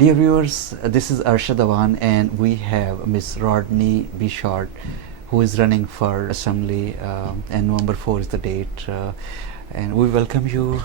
Dear viewers, this is Arshad Awan, and we have Miss Rodneyse Bichotte, who is running for Assembly, and November 4 is the date. And we welcome you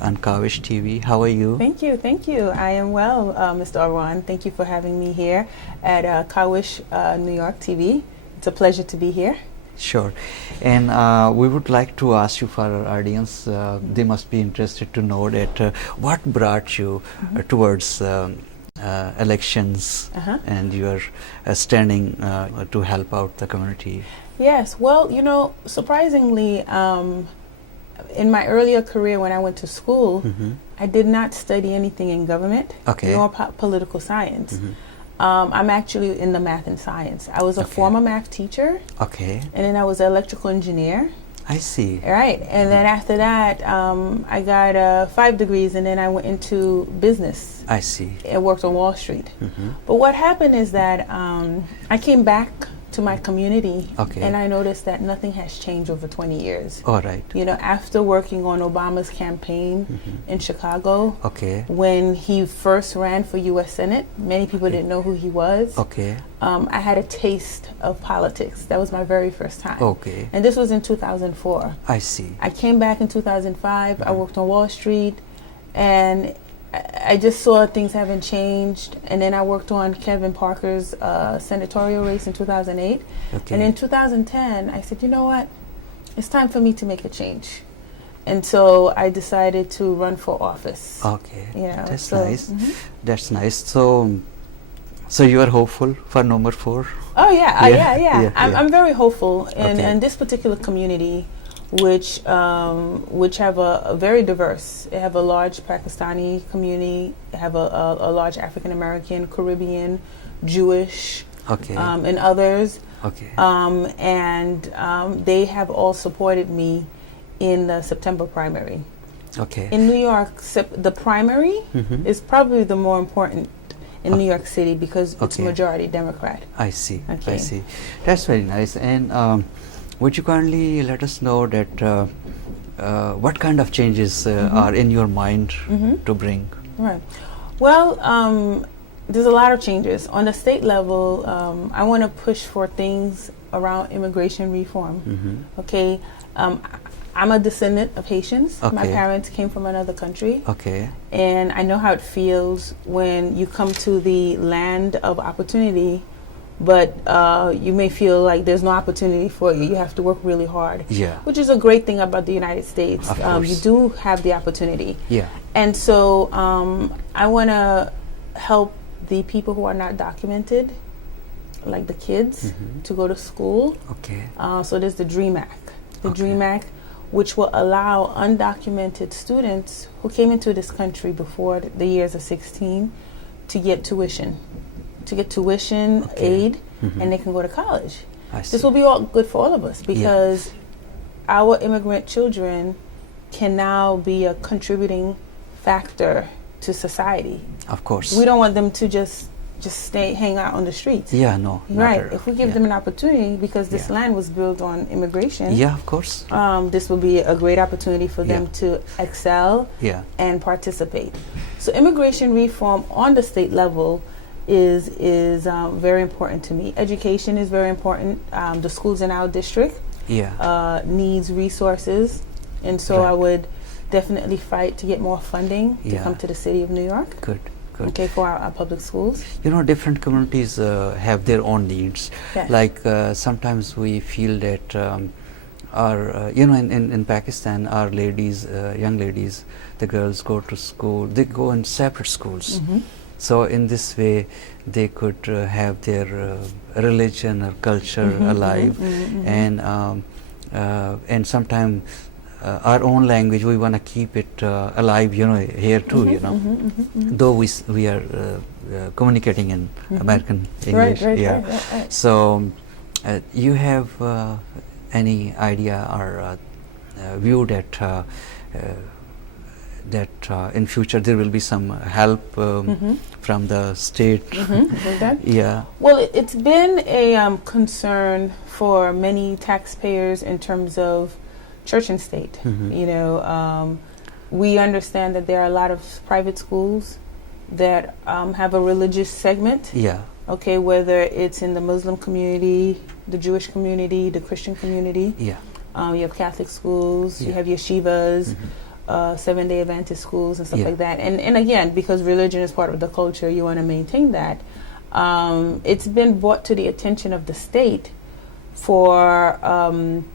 on Kavish TV. How are you? Thank you, thank you. I am well, Mr. Awan. Thank you for having me here at Kavish New York TV. It's a pleasure to be here. Sure. And we would like to ask you for our audience, they must be interested to know that what brought you towards elections and your standing to help out the community. Yes, well, you know, surprisingly, in my earlier career when I went to school, I did not study anything in government nor political science. I'm actually in the math and science. I was a former math teacher. And then I was an electrical engineer. I see. Right. And then after that, I got 5 degrees, and then I went into business. I see. And worked on Wall Street. But what happened is that I came back to my community, and I noticed that nothing has changed over 20 years. All right. You know, after working on Obama's campaign in Chicago, when he first ran for U.S. Senate, many people didn't know who he was. I had a taste of politics. That was my very first time. And this was in 2004. I see. I came back in 2005. I worked on Wall Street, and I just saw things haven't changed. And then I worked on Kevin Parker's senatorial race in 2008. And in 2010, I said, you know what? It's time for me to make a change. And so I decided to run for office. You know, that's nice. That's nice. So you are hopeful for number 4? Oh yeah. I'm very hopeful. And this particular community, which have a very diverse. They have a large Pakistani community. They have a large African American, Caribbean, Jewish, and others. And they have all supported me in the September primary. In New York, the primary is probably the more important in New York City because it's majority Democrat. I see. I see. That's very nice. And would you kindly let us know that what kind of changes are in your mind to bring? Right. Well, there's a lot of changes. On the state level, I want to push for things around immigration reform. I'm a descendant of Haitians. My parents came from another country. And I know how it feels when you come to the land of opportunity, but you may feel like there's no opportunity for you. You have to work really hard, which is a great thing about the United States. You do have the opportunity. And so I want to help the people who are not documented, like the kids, to go to school. So there's the DREAM Act. The DREAM Act, which will allow undocumented students who came into this country before the years of 16 to get tuition. Aid, and they can go to college. This will be all good for all of us because our immigrant children can now be a contributing factor to society. Of course. We don't want them to just hang out on the streets. Right. If we give them an opportunity, because this land was built on immigration. Of course. This will be a great opportunity for them to excel and participate. So immigration reform on the state level is very important to me. Education is very important. The schools in our district needs resources, and so I would definitely fight to get more funding to come to the city of New York. Good. For our public schools. You know, different communities have their own needs. Like sometimes we feel that our, you know, in Pakistan, our ladies, young ladies, the girls go to school, they go in separate schools. So in this way, they could have their religion or culture alive, and sometimes our own language, we want to keep it alive, you know, here too, you know. Though we are communicating in American English. Right. So you have any idea or view that in future there will be some help from the state? Well, it's been a concern for many taxpayers in terms of church and state. You know, we understand that there are a lot of private schools that have a religious segment. Yeah. Okay, whether it's in the Muslim community, the Jewish community, the Christian community. Yeah. You have Catholic schools, Yeah. you have yeshivas, Seventh-day Adventist schools and stuff Yeah. like that. And again, because religion is part of the culture, you want to maintain that. It's been brought to the attention of the state for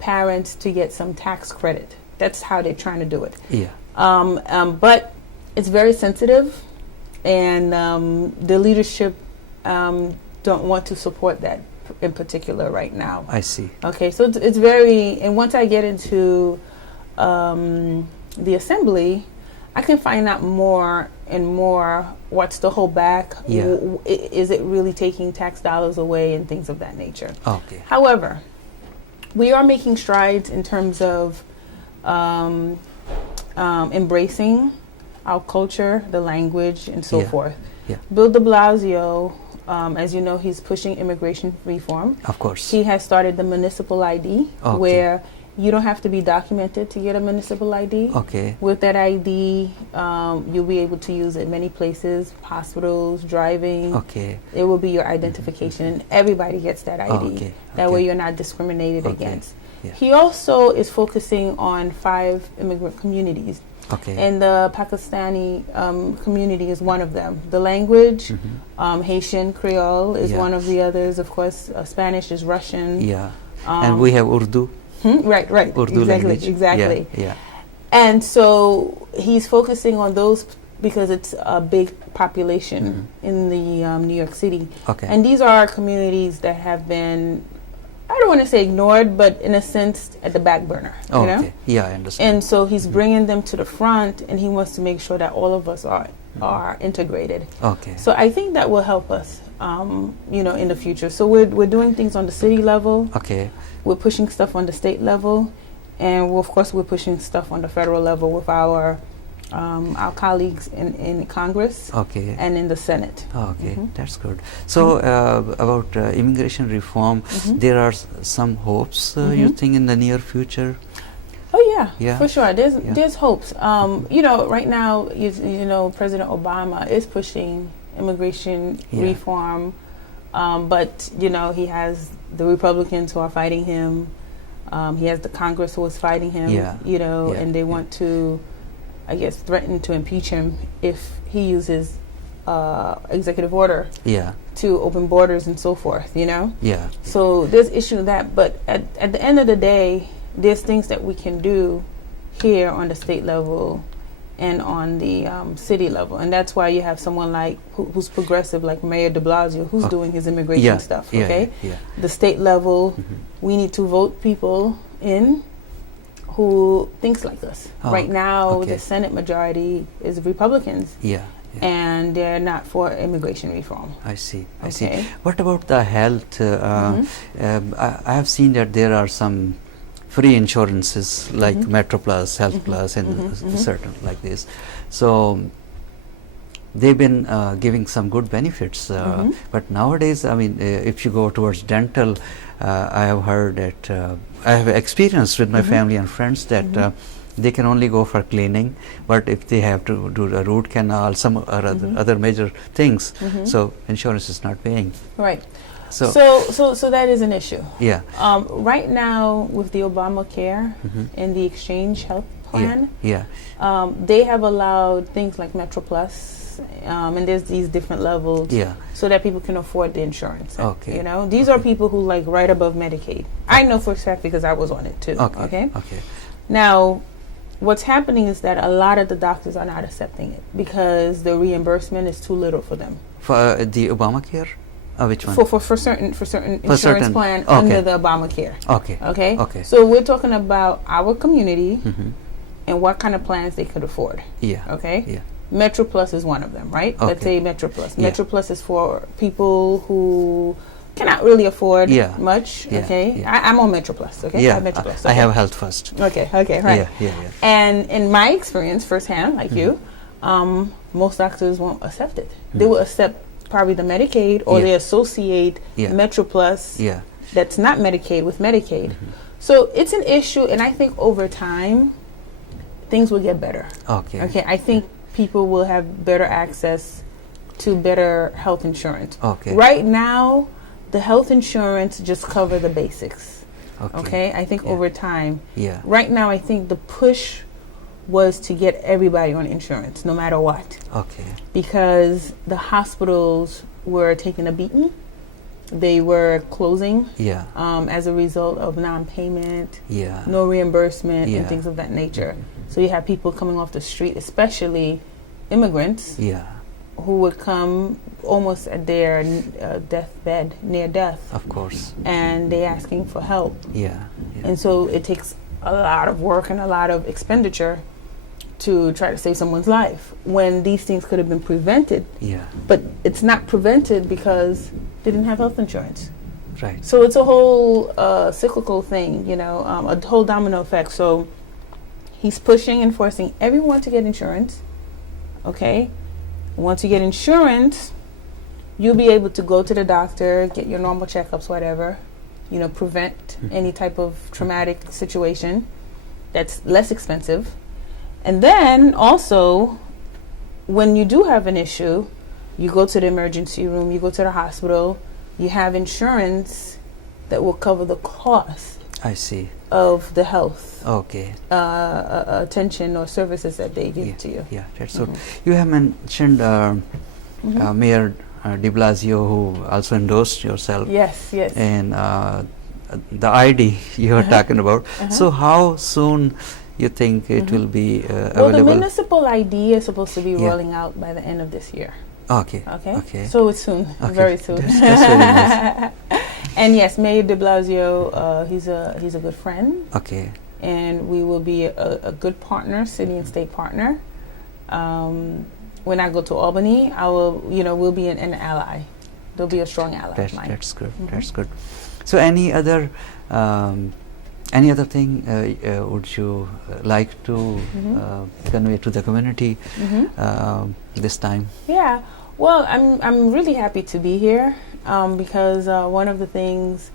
parents to get some tax credit. That's how they're trying to do it. Yeah. But it's very sensitive, and the leadership don't want to support that in particular right now. I see. Okay, so it's very, and once I get into the assembly, I can find out more and more what's the whole back. Yeah. Is it really taking tax dollars away and things of that nature? Okay. However, we are making strides in terms of embracing our culture, the language, and so Yeah. forth. Yeah. Bill de Blasio, as you know, he's pushing immigration reform. Of course. He has started the municipal ID, Okay. where you don't have to be documented to get a municipal ID. Okay. With that ID, you'll be able to use it many places, hospitals, driving. Okay. It will be your identification, and everybody gets that ID. Okay. That Okay. way you're not discriminated Okay. against. Yeah. He also is focusing on 5 immigrant communities, Okay. and the Pakistani community is one of them. The language, Haitian Creole is Yeah. one of the others. Of course, Spanish is Russian. Yeah. And we have Urdu. Right, Urdu exactly, language. exactly. Yeah. Yeah. And so he's focusing on those because it's a big population in the New York City. Okay. And these are communities that have been, I don't want to say ignored, but in a sense at the back burner. Oh, You know? okay. Yeah, I understand. And so he's bringing them to the front, and he wants to make sure that all of us are integrated. Okay. So I think that will help us, in the future. So we're doing things on the city level. Okay. We're pushing stuff on the state level, and of course we're pushing stuff on the federal level with our colleagues in Congress Okay. and in the Senate. Okay, that's good. So about immigration reform, there are some hopes you think in the near future? Oh yeah, Yeah. for sure. There's hopes. Right now, President Obama is pushing immigration reform, but he has the Republicans who are fighting him. He has the Congress who is fighting him. And they want to, I guess, threaten to impeach him if he uses executive order to open borders and so forth. Yeah. So there's issue with that, but at the end of the day, there's things that we can do here on the state level and on the city level, and that's why you have someone like who's progressive, like Mayor de Blasio, who's doing his immigration stuff. Okay, the state level, we need to vote people in who thinks like us. Right now, the Senate majority is Republicans. And they're not for immigration reform. I see. I see. What about the health? I have seen that there are some free insurances like Metro Plus, Health Plus, and certain like this. So they've been giving some good benefits. But nowadays, I mean, if you go towards dental, I have heard that I have experienced with my family and friends that they can only go for cleaning, but if they have to do a root canal, some or other major things, so insurance is not paying. Right. So that is an issue. Yeah. Right now, with the Obamacare and the Exchange Health Plan, they have allowed things like Metro Plus, and there's these different levels, so that people can afford the insurance. Okay. These are people who like right above Medicaid. I know for a fact because I was on it too. Okay. Now, what's happening is that a lot of the doctors are not accepting it because the reimbursement is too little for them. For the Obamacare? Which one? For certain insurance plan under the Obamacare. Okay. So we're talking about our community and what kind of plans they could afford. Okay. Metro Plus is one of them, right? Let's say Metro Plus. Metro Plus is for people who cannot really afford much. I'm on Metro Plus. Okay. I have Metro Plus. I have Health First. Okay. Right. And in my experience, firsthand, like you, most doctors won't accept it. They will accept probably the Medicaid, or they associate Metro Plus that's not Medicaid with Medicaid. So it's an issue, and I think over time things will get better. Okay. I think people will have better access to better health insurance. Okay. Right now, the health insurance just cover the basics. Okay. I think over time. Yeah. Right now, I think the push was to get everybody on insurance, no matter what. Okay. Because the hospitals were taking a beating. They were closing. Yeah. As a result of non-payment. Yeah. No reimbursement and things of that nature. So you have people coming off the street, especially immigrants. Yeah. Who would come almost at their deathbed, near death. Of course. And they asking for help. Yeah. And so it takes a lot of work and a lot of expenditure to try to save someone's life when these things could have been prevented. Yeah. But it's not prevented because they didn't have health insurance. Right. So it's a whole cyclical thing, you know, a whole domino effect. So he's pushing and forcing everyone to get insurance. Okay. Once you get insurance, you'll be able to go to the doctor, get your normal checkups, whatever, you know, prevent any type of traumatic situation that's less expensive. And then also, when you do have an issue, you go to the emergency room, you go to the hospital, you have insurance that will cover the cost. I see. Of the health. Okay. Attention or services that they give to you. Yeah, that's so. You have mentioned Mayor de Blasio, who also endorsed yourself. Yes, yes. And the ID you are talking about. So how soon you think it will be available? Well, the municipal ID is supposed to be rolling out by the end of this year. Okay. Okay. Okay. So it's soon, very soon. That's very nice. And yes, Mayor de Blasio, he's a good friend. Okay. And we will be a good partner, city and state partner. When I go to Albany, I will, we'll be an ally. There'll be a strong ally of mine. That's good. That's good. So any other thing would you like to convey to the community this time? Yeah. Well, I'm really happy to be here because one of the things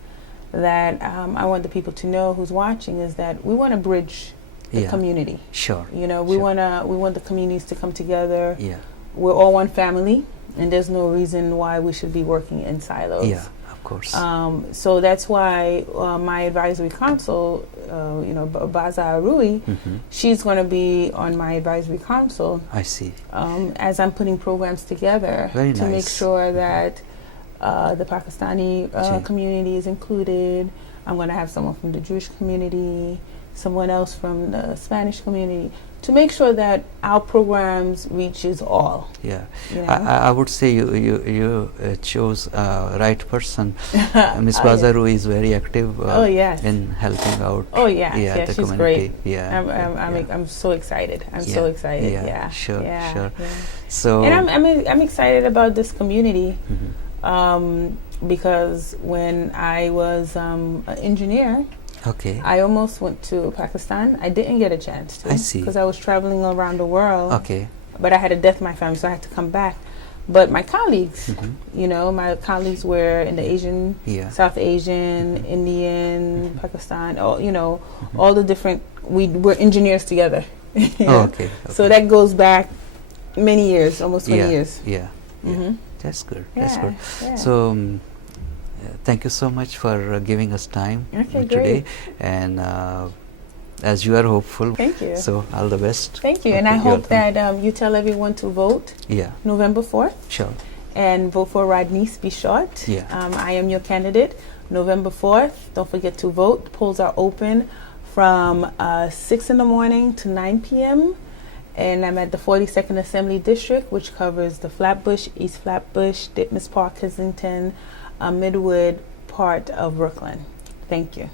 that I want the people to know who's watching is that we want to bridge the community. Sure. We want the communities to come together. Yeah. We're all one family, and there's no reason why we should be working in silos. Yeah, of course. So that's why my advisory council, Baza Rui, she's going to be on my advisory council. I see. As I'm putting programs together to make sure that the Pakistani community is included. I'm going to have someone from the Jewish community, someone else from the Spanish community, to make sure that our programs reaches all. Yeah, I would say you chose right person. Ms. Bazaru is very active in helping out. Oh yeah, the she's community. Great. Yeah, I'm so excited. I'm so excited. Yeah, sure. So, and I'm excited about this community because when I was an engineer. Okay. I almost went to Pakistan. I didn't get a chance to. I see. Because I was traveling around the world. Okay. But I had a death in my family, so I had to come back. But my colleagues, my colleagues were in the Asian, South Asian, Indian, Pakistan, all the different, we were engineers together. Okay. So that goes back many years, almost 20 years. Yeah. That's good. That's good. Yeah. So, thank you so much for giving us time today. And as you are hopeful. Thank you. So, all the best. Thank you. And I hope that you tell everyone to vote November 4th. Sure. And vote for Rodneyse Bichotte. Yeah. I am your candidate. November 4th. Don't forget to vote. The polls are open from 6 in the morning to 9 p.m. And I'm at the 42nd Assembly District, which covers the Flatbush, East Flatbush, Ditmas Park, Kensington, Midwood part of Brooklyn. Thank you.